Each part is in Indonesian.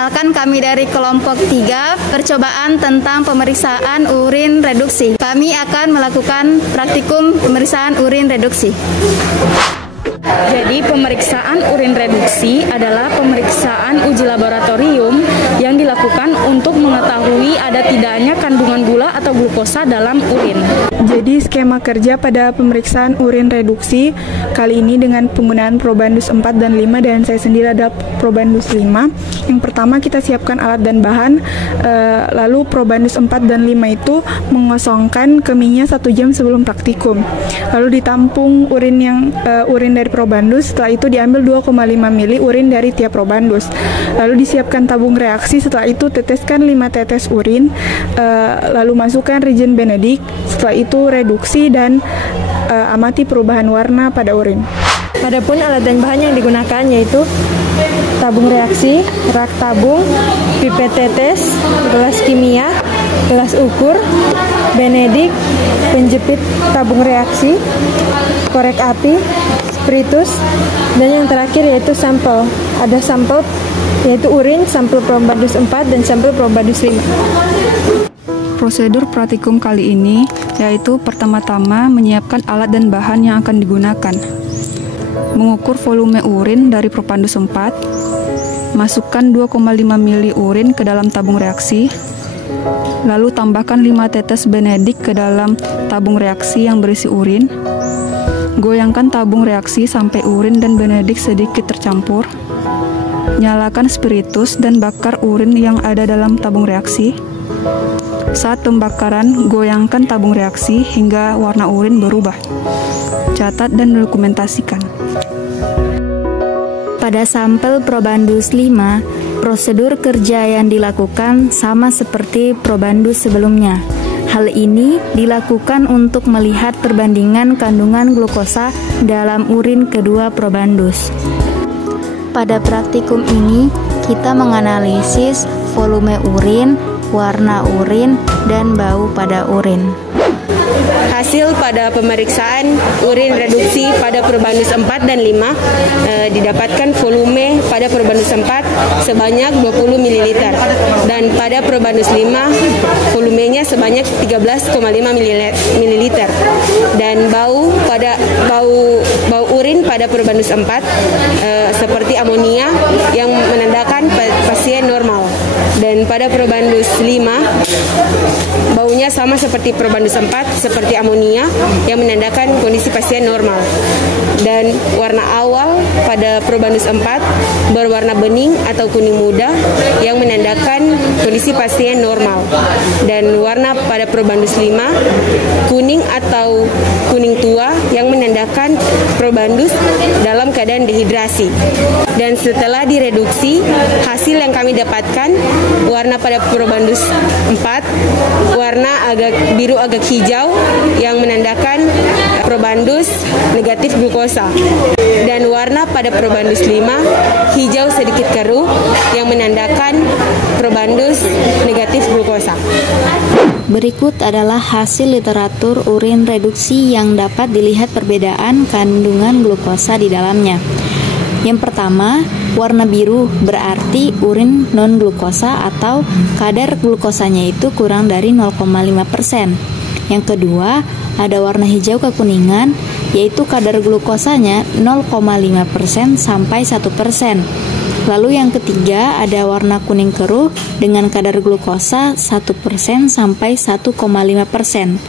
Perkenalkan, kami dari kelompok 3 percobaan tentang pemeriksaan urin reduksi. Kami akan melakukan praktikum pemeriksaan urin reduksi. Jadi pemeriksaan urin reduksi adalah pemeriksaan uji laboratorium yang dilakukan untuk mengetahui ada tidaknya kandungan gula atau glukosa dalam urin. Jadi skema kerja pada pemeriksaan urin reduksi kali ini dengan penggunaan Probandus 4 dan 5 dan saya sendiri adalah Probandus 5. Yang pertama kita siapkan alat dan bahan, lalu Probandus 4 dan 5 itu mengosongkan kemihnya 1 jam sebelum praktikum. Lalu ditampung urin dari Probandus, setelah itu diambil 2,5 mili urin dari tiap Probandus. Lalu disiapkan tabung reaksi, setelah itu teteskan 5 tetes urin, lalu masukkan reagen Benedict, setelah itu reduksi dan amati perubahan warna pada urin. Adapun alat dan bahan yang digunakan yaitu tabung reaksi, rak tabung, pipet tetes, gelas kimia, gelas ukur, Benedict, penjepit tabung reaksi, korek api, spiritus, dan yang terakhir yaitu sampel. Ada sampel yaitu urin, sampel Probandus 4 dan sampel Probandus 5. Prosedur praktikum kali ini yaitu pertama-tama menyiapkan alat dan bahan yang akan digunakan. Mengukur volume urin dari Probandus 4, masukkan 2,5 mili urin ke dalam tabung reaksi, lalu tambahkan 5 tetes Benedict ke dalam tabung reaksi yang berisi urin. Goyangkan tabung reaksi sampai urin dan Benedict sedikit tercampur. Nyalakan spiritus dan bakar urin yang ada dalam tabung reaksi. Saat pembakaran, goyangkan tabung reaksi hingga warna urin berubah. Catat dan dokumentasikan. Pada sampel Probandus 5, prosedur kerja yang dilakukan sama seperti Probandus sebelumnya. Hal ini dilakukan untuk melihat perbandingan kandungan glukosa dalam urin kedua Probandus. Pada praktikum ini, kita menganalisis volume urin, warna urin, dan bau pada urin. Hasil pada pemeriksaan urin reduksi pada Probandus 4 dan 5 didapatkan volume pada Probandus 4 sebanyak 20 ml dan pada Probandus 5 volumenya sebanyak 13,5 ml dan bau urin pada Probandus 4 seperti amonia yang menandakan pasien normal, dan pada Probandus 5 baunya sama seperti Probandus 4 seperti amonia yang menandakan kondisi pasien normal, dan warna awal pada Probandus 4 berwarna bening atau kuning muda yang menandakan kondisi pasien normal, dan warna pada Probandus 5 kuning atau kuning tua yang menandakan Probandus dalam keadaan dehidrasi. Dan setelah direduksi, hasil yang kami dapatkan warna pada Probandus 4 warna agak biru agak hijau yang menandakan Probandus negatif glukosa, dan warna pada Probandus 5 hijau sedikit keruh yang menandakan Probandus negatif glukosa. Berikut adalah hasil literatur urin reduksi yang dapat dilihat perbedaan kandungan glukosa di dalamnya. Yang pertama, warna biru berarti urin non-glukosa atau kadar glukosanya itu kurang dari 0,5%. Yang kedua, ada warna hijau kekuningan, yaitu kadar glukosanya 0,5% sampai 1%. Lalu yang ketiga, ada warna kuning keruh dengan kadar glukosa 1% sampai 1,5%.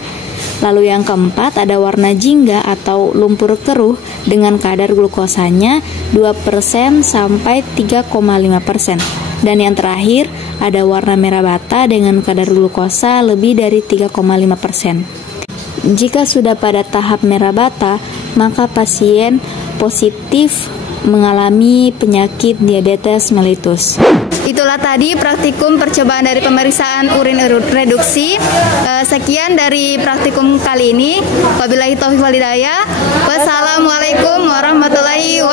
Lalu yang keempat, ada warna jingga atau lumpur keruh dengan kadar glukosanya 2% sampai 3,5%. Dan yang terakhir, ada warna merah bata dengan kadar glukosa lebih dari 3,5%. Jika sudah pada tahap merah bata, maka pasien positif mengalami penyakit diabetes mellitus. Itulah tadi praktikum percobaan dari pemeriksaan urin reduksi. Sekian dari praktikum kali ini. Wabillahi taufiq wal hidayah. Wassalamualaikum warahmatullahi wabarakatuh.